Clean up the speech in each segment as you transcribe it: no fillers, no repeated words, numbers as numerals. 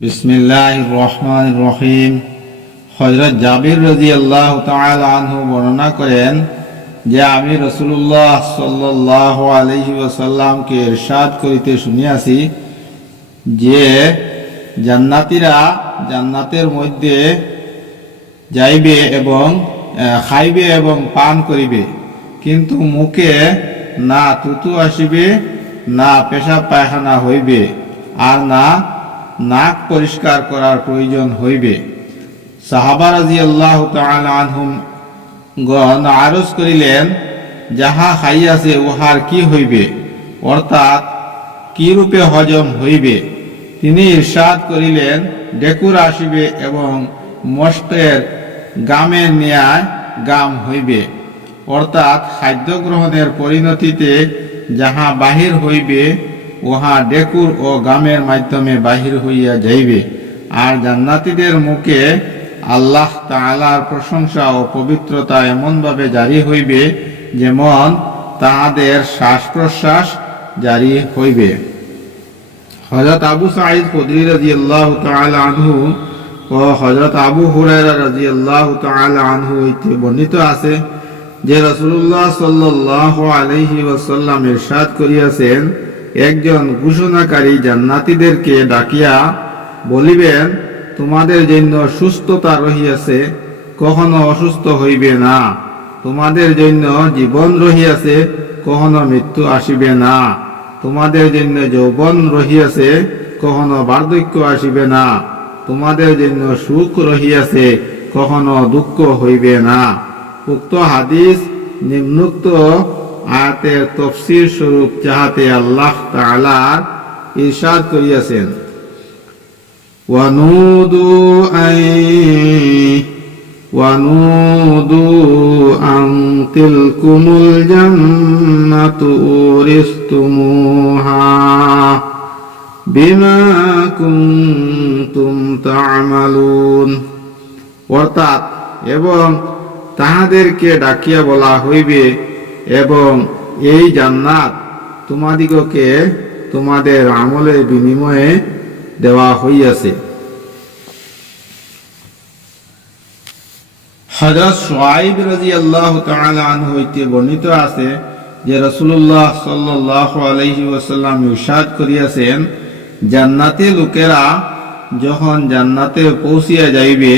বিসমিল্লাহির রহমানির রহিম। হযরত জাবির রাদিয়াল্লাহু তাআলা আনহু বর্ণনা করেন যে আমি রাসূলুল্লাহ সাল্লাল্লাহু আলাইহি ওয়াসাল্লামকে ইরশাদ করিতে শুনিয়াছি যে জান্নাতীরা জান্নাতের মধ্যে যাইবে এবং খাইবে এবং পান করিবে, কিন্তু মুখে না থুতু আসিবে, না পেশাব পায়খানা হইবে, আর না নাক পরিষ্কার করার প্রয়োজন হইবে। সাহাবা রাদিয়াল্লাহু তাআলা আনহুম গণ আরজ করিলেন, যাহা খাইয়াছে উহার কি হইবে, অর্থাৎ কি রূপে হজম হইবে? তিনি ইরশাদ করিলেন, ডেকুর আসিবে এবং মষ্টের গামের ন্যায় গাম হইবে, অর্থাৎ খাদ্য গ্রহণের পরিণতিতে যাহা বাহির হইবে উহা ডেকুর ও গামের মাধ্যমে বাহির হইয়া যাইবে। আর জান্নাতীদের মুখে আল্লাহ তাআলার প্রশংসা ও পবিত্রতা এমনভাবে জারি হইবে যেমন তাহাদের শ্বাস প্রশ্বাস জারি হইবে। হযরত আবু সাঈদ খুদরী রাদিয়াল্লাহু তাআলা আনহু ও হযরত আবু হুরায়রা রাদিয়াল্লাহু তাআলা আনহু হইতে বর্ণিত আছে যে রাসূলুল্লাহ সাল্লাল্লাহু আলাইহি ওয়াসাল্লাম ইরশাদ করিয়াছেন, একজন ঘোষণাকারী জান্নাতীদেরকে ডাকিয়া বলিবেন, তোমাদের জন্য সুস্থতা রহিয়াছে, কখনো অসুস্থ হইবে না। তোমাদের জন্য জীবন রহিয়াছে, কখনো মৃত্যু আসিবে না। তোমাদের জন্য যৌবন রহিয়াছে, কখনো বার্ধক্য আসিবে না। তোমাদের জন্য সুখ রহিয়াছে, কখনো দুঃখ হইবে না। উক্ত হাদিস নিম্নোক্ত আয়াতের তাফসীর স্বরূপ যাহাতে আল্লাহ তাআলা ইরশাদ করিয়াছেন, ওয়ানুদু আন তিলকুমুল জান্নাতু উরিসতুমুহা বিমা কুনতুম তা'মালুন, অর্থাৎ এবং তাহাদেরকে ডাকিয়া বলা হইবে, এবং এই জান্নাত তোমাদিগকে তোমাদের আমলের বিনিময়ে দেওয়া হইয়াছে। হযরত শুআইব রাদিয়াল্লাহু তাআলা আনহু হইতে বর্ণিত আছে যে রাসূলুল্লাহ সাল্লাল্লাহু আলাইহি ওয়াসাল্লাম ইরশাদ করিয়াছেন, জান্নাতি লোকেরা যখন জান্নাতে পৌঁছিয়া যাইবে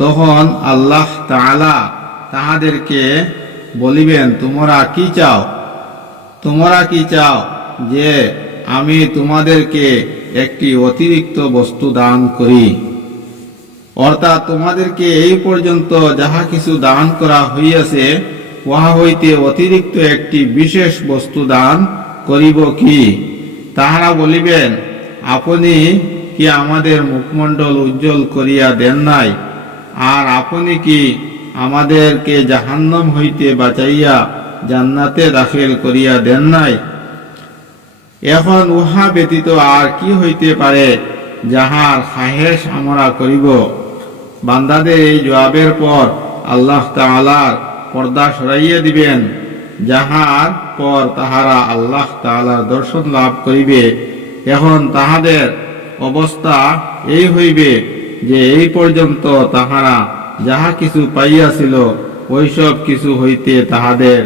তখন আল্লাহ তাআলা তাহাদেরকে বলিবেন, তোমরা কি চাও? তোমরা কি চাও যে আমি তোমাদেরকে একটি অতিরিক্ত বস্তু দান করি? অর্থাৎ তোমাদেরকে এই পর্যন্ত যাহা কিছু দান করা হইয়াছে উহা হইতে অতিরিক্ত একটি বিশেষ বস্তু দান করিব কি? তাহারা বলিবেন, আপনি কি আমাদের মুখমণ্ডল উজ্জ্বল করিয়া দেন নাই? আর আপনি কি আমাদেরকে জাহান্নাম হইতে বাঁচাইয়া জান্নাতে দাখিল করিয়া দেন নাই? এখন উহা ব্যতীত আর কি হইতে পারে যাহার খাহেশ আমরা করিব? বান্দাদের এই জবাবের পর আল্লাহ তাআলার পর্দা সরাইয়া দিবেন, যাহার পর তাহারা আল্লাহ তাআলার দর্শন লাভ করিবে। এখন তাহাদের অবস্থা এই হইবে যে এই পর্যন্ত তাহারা যাহা কিছু পাইয়াছিল ওইসব কিছু হইতে তাহাদের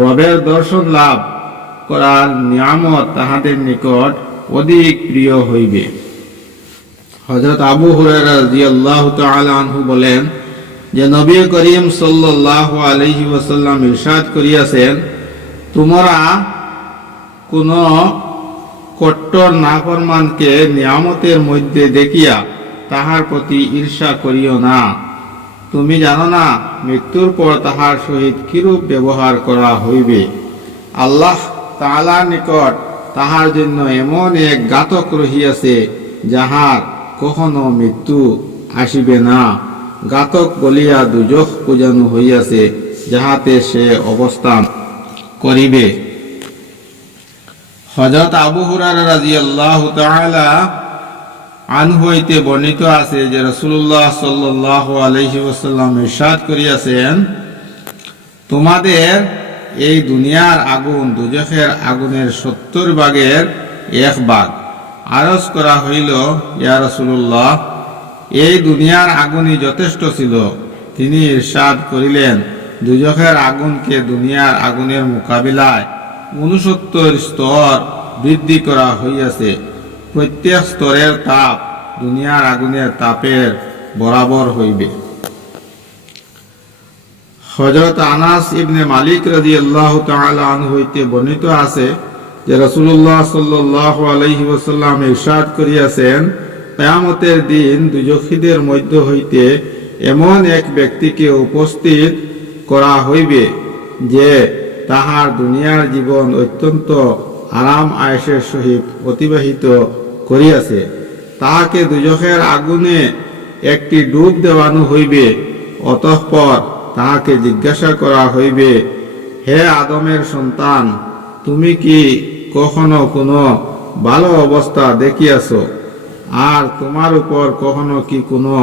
রবের দর্শন লাভ করার নিয়ামত তাহাদের নিকট অধিক প্রিয় হইবে। হযরত আবু হুরায়রা রাদিয়াল্লাহু তাআলা আনহু বলেন যে নবী করিম সাল্লাল্লাহু আলাইহি ওয়াসাল্লাম ইরশাদ করিয়াছেন, তোমরা কোন কট্টর নাফরমানকে নিয়ামতের মধ্যে দেখিয়া তাহার প্রতি ঈর্ষা করিও না। তুমি জানো না মৃত্যুর পর তাহার সহিত কিরূপ ব্যবহার করা হইবে। আল্লাহ তাআলার নিকট তাহার জন্য এমন এক ঘাতক রহিয়াছে যাহার কখনো মৃত্যু আসিবে না। ঘাতক বলিয়া দুজখ পূজানো হইয়াছে, যাহাতে সে অবস্থান করিবে। হযরত আবু হুরায়রা রাদিয়াল্লাহু তাআলা আনহু হইতে বর্ণিত আছে যে রাসূলুল্লাহ সাল্লাল্লাহু আলাইহি ওয়াসাল্লাম ইরশাদ করিয়াছেন, তোমাদের এই দুনিয়ার আগুন দুজখের আগুনের 70 ভাগের 1 ভাগ। আরজ করা হইল, ইয়া রাসূলুল্লাহ, এই দুনিয়ার আগুনই যথেষ্ট ছিল। তিনি ইরশাদ করিলেন, দুজখের আগুনকে দুনিয়ার আগুনের মোকাবিলায় 69 স্তর বৃদ্ধি করা হইয়াছে। প্রত্যেক স্তরের তাপ দুনিয়ার আগুনের তাপের বরাবর হইবে। হযরত আনাস ইবনে মালিক রাদিয়াল্লাহু তাআলা আনহু হইতে বর্ণিত আছে যে রাসূলুল্লাহ সাল্লাল্লাহু আলাইহি ওয়াসাল্লাম ইরশাদ করিয়াছেন, কিয়ামতের দিন দুজখীদের মধ্য হইতে এমন এক ব্যক্তিকে উপস্থিত করা হইবে যে তাহার দুনিয়ার জীবন অত্যন্ত আরাম আয়েশের সহিত অতিবাহিত করিয়াছে। তাহাকে দুজখের আগুনে একটি ডুব দেওয়ানো হইবে। অতঃপর তাহাকে জিজ্ঞাসা করা হইবে, হে আদমের সন্তান, তুমি কি কখনো কোনো ভালো অবস্থা দেখিয়াছ? আর তোমার উপর কখনো কি কোনো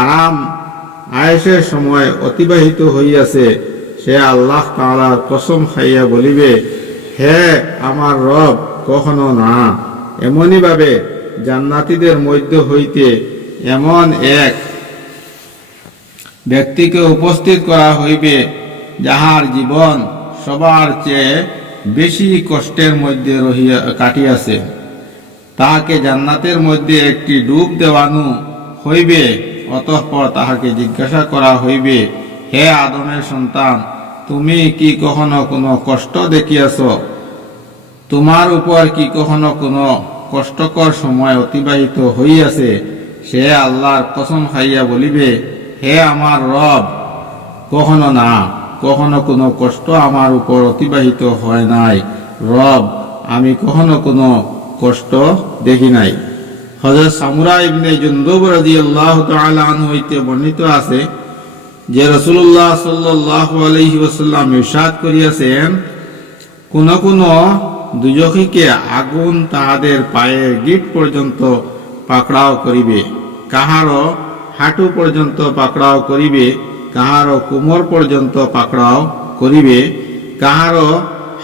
আরাম আয়েশের সময় অতিবাহিত হইয়াছে? সে আল্লাহ তাআলার কসম খাইয়া বলিবে, হে আমার রব, কখনো না। এমনি ভাবে জান্নাতীদের মধ্য হইতে এমন এক ব্যক্তিকে উপস্থিত করা হইবে যাহার জীবন সবার চেয়ে বেশি কষ্টের মধ্যে কাটিয়াছে। তাহাকে জান্নাতের মধ্যে একটি ডুব দেওয়ানো হইবে। অতঃপর তাহাকে জিজ্ঞাসা করা হইবে, হে আদমের সন্তান, তুমি কি কখনো কোনো কষ্ট দেখিয়াছ? তোমার উপর কি কখনো কোনো কষ্টকর সময় অতিবাহিত হইয়াছে? সে আল্লাহর কসম খাইয়া বলিবে, হে আমার রব, কখনো না, কখনো কোনো কষ্ট আমার উপর অতিবাহিত হয় নাই। রব, আমি কখনো কোনো কষ্ট দেখি নাই। হযরত সামুরা ইবনে জুনদুব রাদিয়াল্লাহু তাআলা আনহু হইতে বর্ণিত আছে যে রাসূলুল্লাহ সাল্লাল্লাহু আলাইহি ওয়াসাল্লাম ইরশাদ করিয়াছেন, কোন কোন দুজখীকে আগুন তাহাদের পায়ের গিট পর্যন্ত পাকড়াও করিবে, কাহারও হাঁটু পর্যন্ত পাকড়াও করিবে, কাহারও কোমর পর্যন্ত পাকড়াও করিবে, কাহারও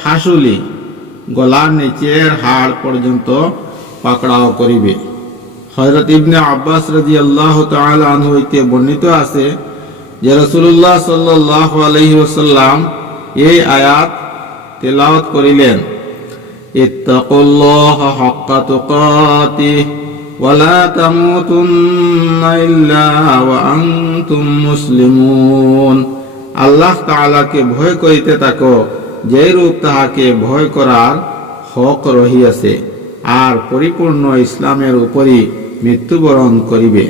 হাসুলি গলার নিচের হাড় পর্যন্ত পাকড়াও করিবে। হযরত ইবনে আব্বাস রাদিয়াল্লাহু তাআলা আনহু হইতে বর্ণিত আছে যে রাসূলুল্লাহ সাল্লাল্লাহু আলাইহি ওয়াসাল্লাম এই আয়াত তেলাওয়াত করিলেন, ইত্তাকুল্লাহা হাক্কা তুকাতিহি ওয়া লা তামুতুন্না ইল্লা ওয়া আনতুম মুসলিমুন। আল্লাহ তাআলাকে ভয় করিতে থাকো, যেরূপ তাহাকে ভয় করার হক রহিয়াছে, আর পরিপূর্ণ ইসলামের উপরই মৃত্যুবরণ করিবে।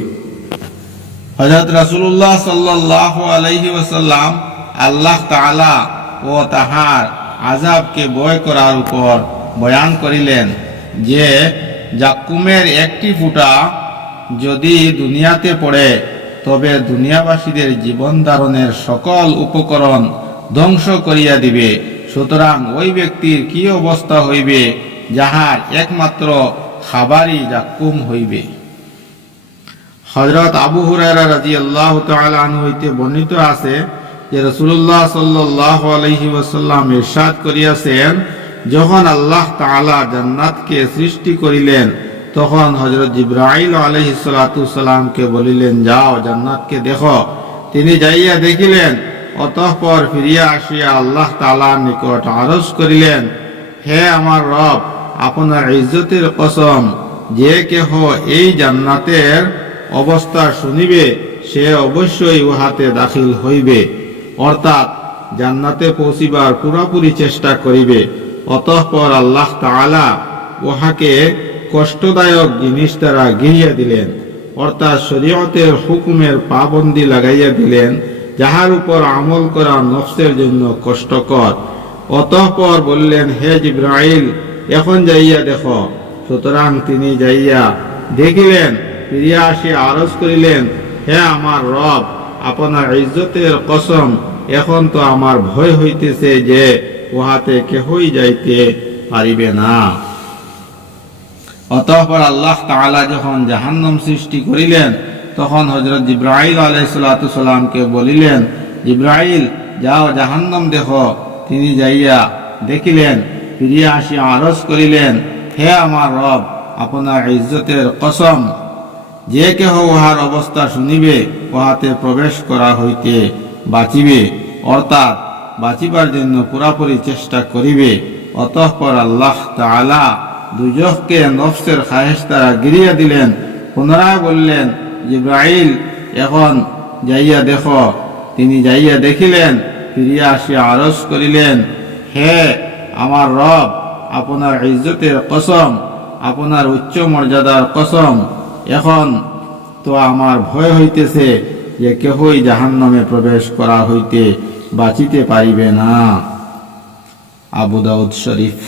হযরত রাসূলুল্লাহ সাল্লাল্লাহু আলাইহি ওয়াসাল্লাম আল্লাহ তাআলা ও তাহার আযাবকে ভয় করার উপর বয়ান করিলেন যে জাক্কুমের একটি ফোঁটা যদি দুনিয়াতে পড়ে তবে দুনিয়াবাসীদের জীবন ধারণের সকল উপকরণ ধ্বংস করিয়া দিবে। সুতরাং ওই ব্যক্তির কি অবস্থা হইবে যাহার একমাত্র খাবারই জাক্কুম হইবে। হযরত আবু হুরায়রা রাদিয়াল্লাহু তাআলা আনহু হইতে বর্ণিত আছে যে রাসূলুল্লাহ সাল্লাল্লাহু আলাইহি ওয়াসাল্লাম ইরশাদ করিয়াছেন, যখন আল্লাহ তাআলা জান্নাতকে সৃষ্টি করিলেন তখন হযরত জিবরাইল আলাইহিস সালাতু সালামকে বলিলেন, যাও জান্নাতকে দেখো। তিনি যাইয়া দেখিলেন। অতঃপর ফিরিয়া আসিয়া আল্লাহ তাআলার নিকট আরজ করিলেন, হে আমার রব, আপনার ইজ্জতের কসম, যে কেহ এই জান্নাতের অবস্থা শুনিবে সে অবশ্যই উহাতে দাখিল হইবে, অর্থাৎ জান্নাতে পৌঁছিবার পুরোপুরি চেষ্টা করিবে। অতঃপর আল্লাহ তাআলা উহাকে কষ্টদায়ক জিনিস দ্বারা ঘিরিয়া দিলেন, অর্থাৎ শরীয়তের হুকুমের পাবন্দি লাগাইয়া দিলেন, যাহার উপর আমল করা নফসের জন্য কষ্টকর। অতঃপর বললেন, হে জিবরাইল, এখন যাইয়া দেখো। সুতরাং তিনি যাইয়া দেখিলেন। ফিরিয়া আসিয়া আরজ করিলেন, হে আমার রব, আপনার ইজ্জতের কসম, এখন তো আমার ভয় হইতেছে যে উহাতে কেহই যাইতে পারিবে না। অতঃপর আল্লাহ তাআলা যখন জাহান্নাম সৃষ্টি করিলেন তখন হযরত জিবরাইল আলাইহিস সালাতু সালামকে বলিলেন, জিবরাইল, যাও জাহান্নাম দেখো। তিনি যাইয়া দেখিলেন। ফিরিয়া আসিয়া আরজ করিলেন, হে আমার রব, আপনার ইজ্জতের কসম, যে কেহ উহার অবস্থা শুনিবে উহাতে প্রবেশ করা হইতে বাঁচিবে, অর্থাৎ বাঁচিবার জন্য পুরাপুরি চেষ্টা করিবে। অতঃপর আল্লাহ তাআলা দুজখকে নফসের খাহেশ দ্বারা গিরিয়া দিলেন। পুনরায় বললেন, জিবরাইল এখন যাইয়া দেখো। তিনি যাইয়া দেখিলেন, ফিরিয়া আসিয়া আরজ করিলেন, হে আমার রব, আপনার ইজ্জতের কসম, আপনার উচ্চ মর্যাদার কসম, এখন তো আমার ভয় হইতেছে যে কেহই জাহান্নামে প্রবেশ করা হইতে বাঁচিতে পারিবে না। আবু দাউদ শরীফ।